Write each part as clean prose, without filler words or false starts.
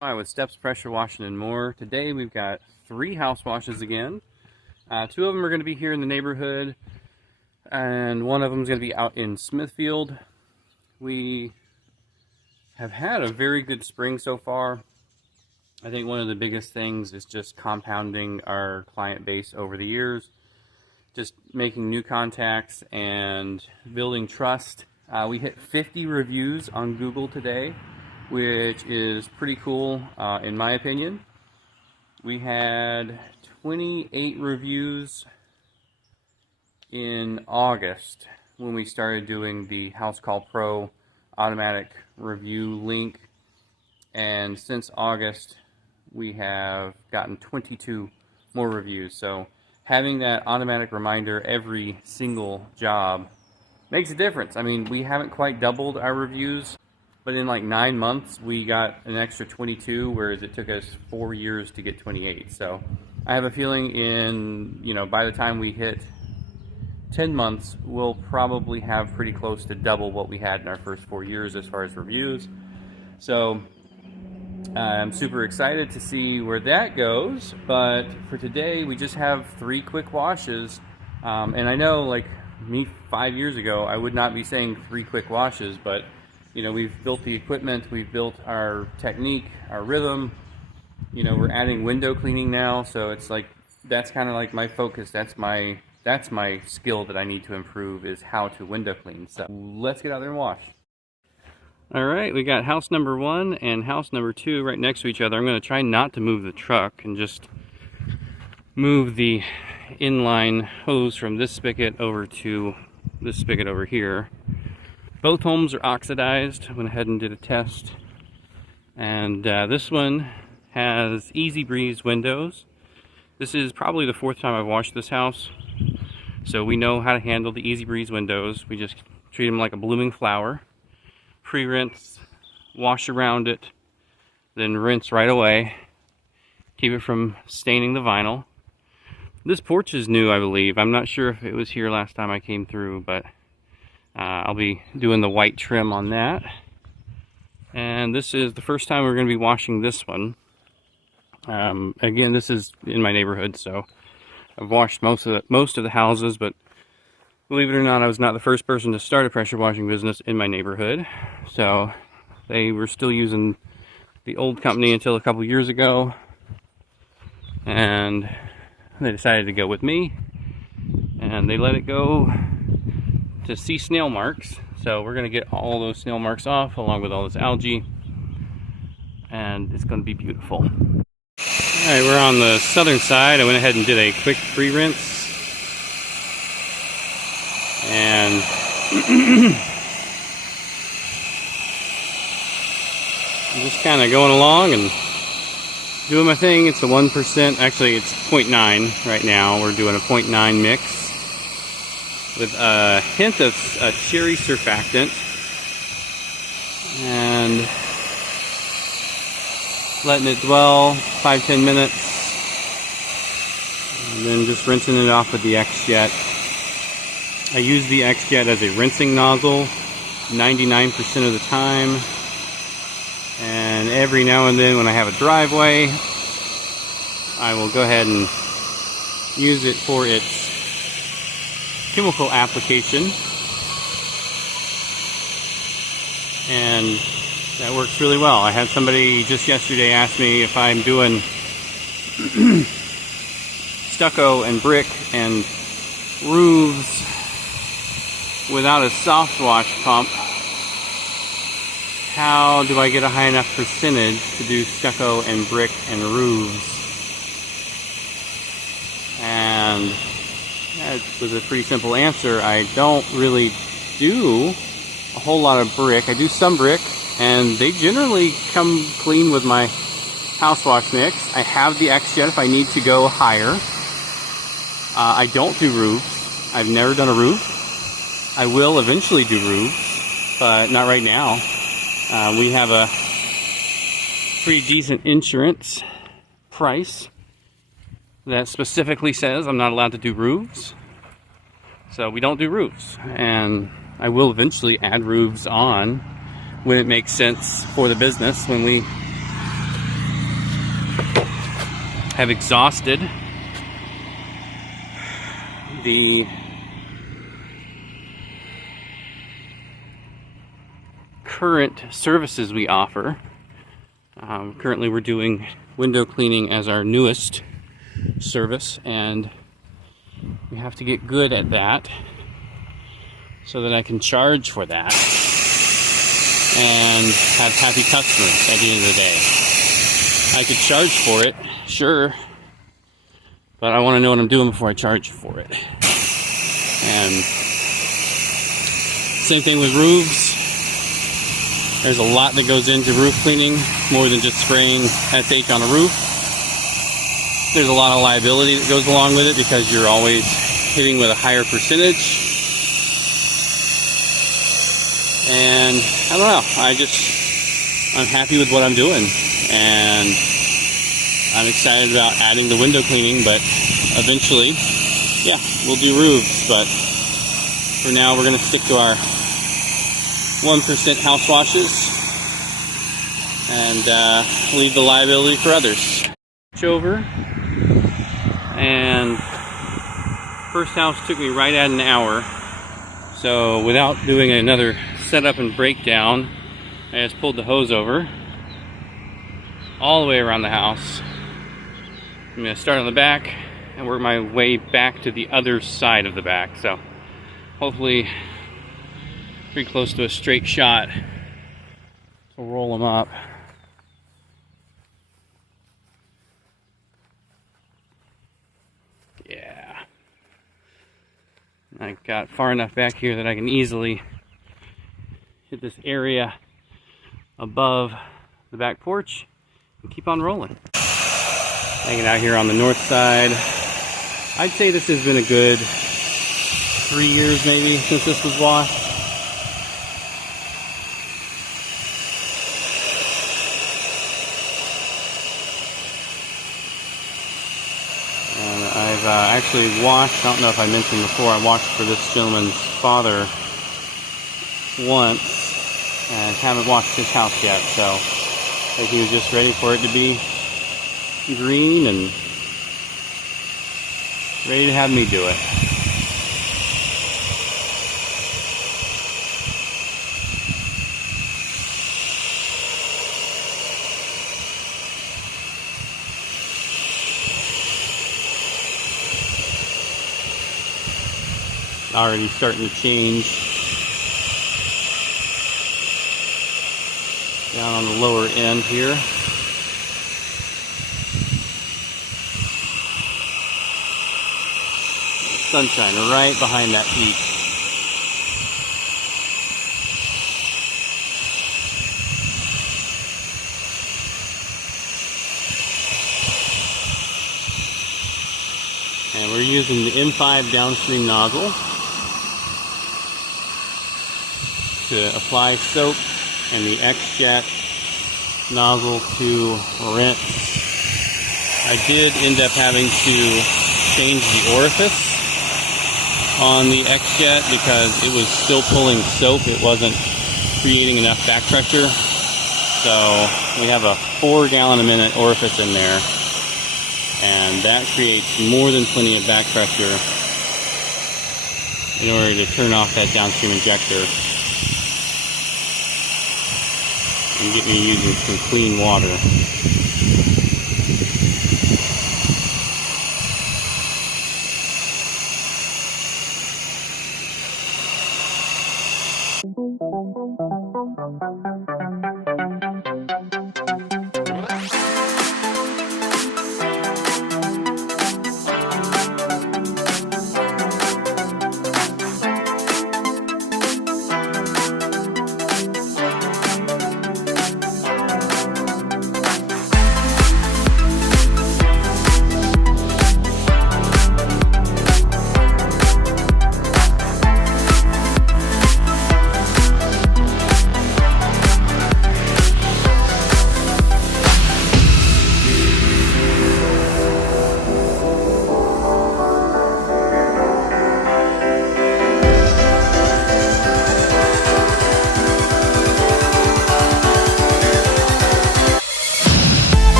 Hi, with Steps Pressure Washing and more. Today we've got 3 house washes again. 2 of them are going to be here in the neighborhood, and one of them is going to be out in Smithfield. We have had a very good spring so far. I think one of the biggest things is just compounding our client base over the years, just making new contacts and building trust. We hit 50 reviews on Google today, which is pretty cool in my opinion. We had 28 reviews in August when we started doing the House Call Pro automatic review link, and since August we have gotten 22 more reviews. So having that automatic reminder every single job makes a difference. I mean, we haven't quite doubled our reviews, but in like 9 months, we got an extra 22, whereas it took us 4 years to get 28. So I have a feeling by the time we hit 10 months, we'll probably have pretty close to double what we had in our first 4 years as far as reviews. So I'm super excited to see where that goes. But for today, we just have 3 quick washes. And I know, like me 5 years ago, I would not be saying 3 quick washes, but we've built the equipment, we've built our technique, our rhythm. We're adding window cleaning now, so it's like that's kind of like my focus. That's my skill that I need to improve, is how to window clean. So let's get out there and wash. All right, we got house number 1 and house number 2 right next to each other. I'm going to try not to move the truck and just move the inline hose from this spigot over to this spigot over here. Both homes are oxidized. I went ahead and did a test, and this one has Easy Breeze windows. This is probably the 4th time I've washed this house, so we know how to handle the Easy Breeze windows. We just treat them like a blooming flower. Pre-rinse, wash around it, then rinse right away. Keep it from staining the vinyl. This porch is new, I believe. I'm not sure if it was here last time I came through, but I'll be doing the white trim on that. And this is the first time we're going to be washing this one. Again, this is in my neighborhood, so I've washed most of the houses, but believe it or not, I was not the first person to start a pressure washing business in my neighborhood. So they were still using the old company until a couple years ago, and they decided to go with me, and they let it go to see snail marks. So we're going to get all those snail marks off along with all this algae, and it's going to be beautiful. Alright, we're on the southern side. I went ahead and did a quick pre-rinse, and I'm just kind of going along and doing my thing. It's a 1%, actually it's 0.9 right now. We're doing a 0.9 mix with a hint of a cherry surfactant, and letting it dwell 5-10 minutes, and then just rinsing it off with the XJET. I use the XJET as a rinsing nozzle 99% of the time, and every now and then when I have a driveway, I will go ahead and use it for its chemical application, and that works really well. I had somebody just yesterday ask me if I'm doing stucco and brick and roofs without a soft wash pump, how do I get a high enough percentage to do stucco and brick and roofs? And that was a pretty simple answer. I don't really do a whole lot of brick. I do some brick, and they generally come clean with my house wash mix. I have the XJET if I need to go higher. I don't do roofs. I've never done a roof. I will eventually do roofs, but not right now. We have a pretty decent insurance price that specifically says I'm not allowed to do roofs. So we don't do roofs, and I will eventually add roofs on when it makes sense for the business, when we have exhausted the current services we offer. Currently we're doing window cleaning as our newest service, and we have to get good at that so that I can charge for that and have happy customers at the end of the day. I could charge for it, sure, but I want to know what I'm doing before I charge for it. And same thing with roofs. There's a lot that goes into roof cleaning, more than just spraying SH on a roof. There's a lot of liability that goes along with it because you're always hitting with a higher percentage. And I don't know, I'm happy with what I'm doing, and I'm excited about adding the window cleaning, but eventually, yeah, we'll do roofs, but for now we're going to stick to our 1% house washes and leave the liability for others. Over, and first house took me right at an hour, so without doing another setup and breakdown, I just pulled the hose over all the way around the house. I'm going to start on the back and work my way back to the other side of the back, so hopefully pretty close to a straight shot. So roll them up. Yeah. I got far enough back here that I can easily hit this area above the back porch and keep on rolling. Hanging out here on the north side. I'd say this has been a good 3 years maybe since this was washed. And I've actually washed, I don't know if I mentioned before, I washed for this gentleman's father once and haven't washed his house yet, so I think he was just ready for it to be green and ready to have me do it. Already starting to change down on the lower end here. Sunshine right behind that peak. And we're using the M5 downstream nozzle to apply soap, and the XJET nozzle to rinse. I did end up having to change the orifice on the XJET because it was still pulling soap. It wasn't creating enough back pressure. So we have a 4 gallon a minute orifice in there, and that creates more than plenty of back pressure in order to turn off that downstream injector and get me using some clean water.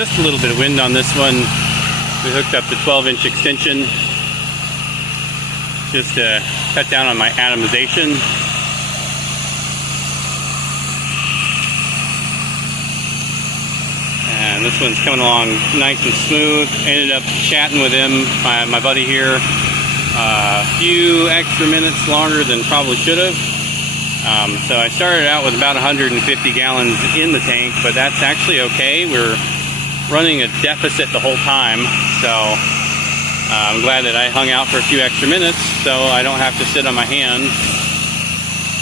just a little bit of wind on this one. We hooked up the 12-inch extension just to cut down on my atomization. And this one's coming along nice and smooth. Ended up chatting with him, my buddy here, a few extra minutes longer than probably should have. So I started out with about 150 gallons in the tank, but that's actually okay. We're running a deficit the whole time, so I'm glad that I hung out for a few extra minutes so I don't have to sit on my hands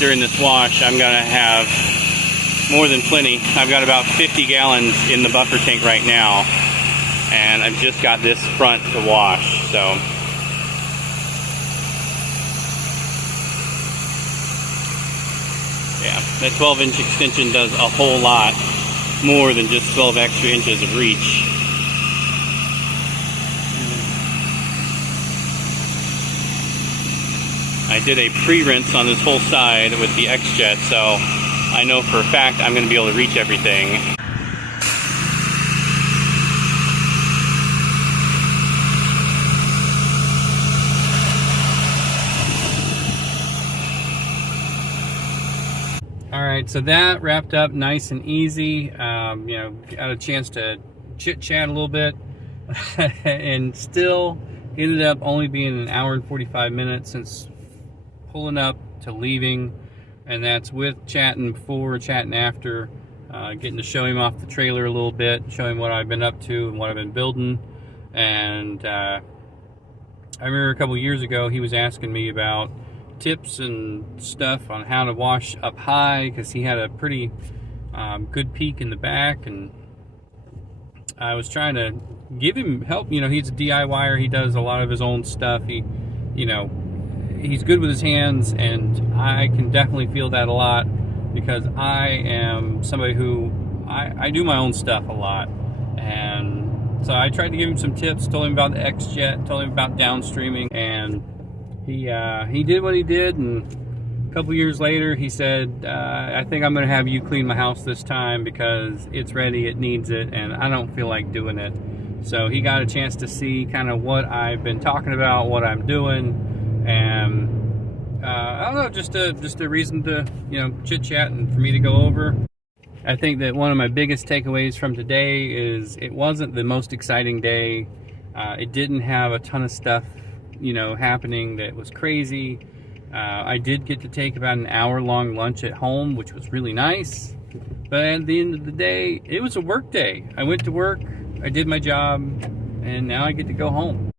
during this wash. I'm gonna have more than plenty. I've got about 50 gallons in the buffer tank right now, and I've just got this front to wash, so. Yeah, that 12-inch extension does a whole lot more than just 12 extra inches of reach. I did a pre-rinse on this whole side with the XJET, so I know for a fact I'm going to be able to reach everything. Alright, so that wrapped up nice and easy. Got a chance to chit-chat a little bit and still ended up only being an hour and 45 minutes since pulling up to leaving. And that's with chatting before, chatting after, getting to show him off the trailer a little bit, show him what I've been up to and what I've been building. And I remember a couple years ago he was asking me about tips and stuff on how to wash up high, because he had a pretty good peak in the back, and I was trying to give him help. He's a DIYer, he does a lot of his own stuff, he's good with his hands, and I can definitely feel that a lot because I am somebody who I do my own stuff a lot. And so I tried to give him some tips, told him about the XJET, told him about downstreaming, and he did what he did. And a couple years later he said, I think I'm going to have you clean my house this time because it's ready, it needs it, and I don't feel like doing it. So he got a chance to see kind of what I've been talking about, what I'm doing. And I don't know, just a reason to chit chat and for me to go over. I think that one of my biggest takeaways from today is it wasn't the most exciting day. It didn't have a ton of stuff happening that was crazy. I did get to take about an hour-long lunch at home, which was really nice. But at the end of the day, it was a work day. I went to work, I did my job, and now I get to go home.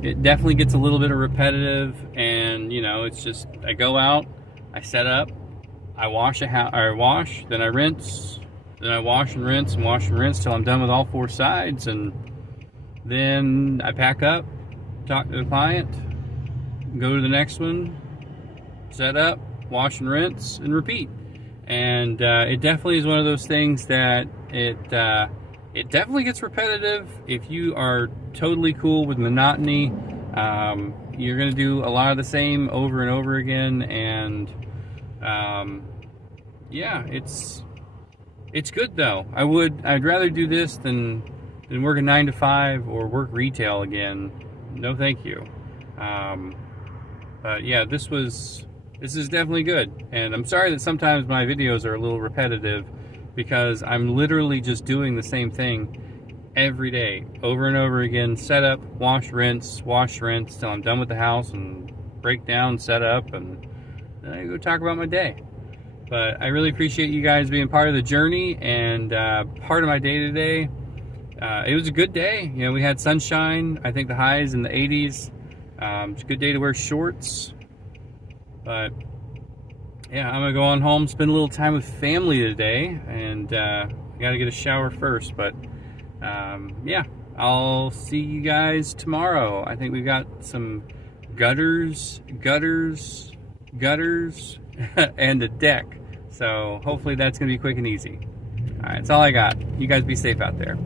It definitely gets a little bit of repetitive, and it's just I go out, I set up, I wash then I rinse, then I wash and rinse till I'm done with all four sides, and then I pack up, talk to the client, go to the next one, set up, wash and rinse, and repeat. And it definitely is one of those things that it definitely gets repetitive. If you are totally cool with monotony, you're going to do a lot of the same over and over again. And yeah, it's good though. I'd rather do this than work a 9 to 5 or work retail again. No, thank you. But yeah, this is definitely good. And I'm sorry that sometimes my videos are a little repetitive, because I'm literally just doing the same thing every day, over and over again. Set up, wash, rinse, till I'm done with the house, and break down, set up, and then I go talk about my day. But I really appreciate you guys being part of the journey and part of my day today. It was a good day. We had sunshine. I think the highs in the 80s. It's a good day to wear shorts. But yeah, I'm gonna go on home, spend a little time with family today, and gotta get a shower first. But yeah, I'll see you guys tomorrow. I think we've got some gutters, and a deck. So hopefully that's gonna be quick and easy. All right, that's all I got. You guys be safe out there.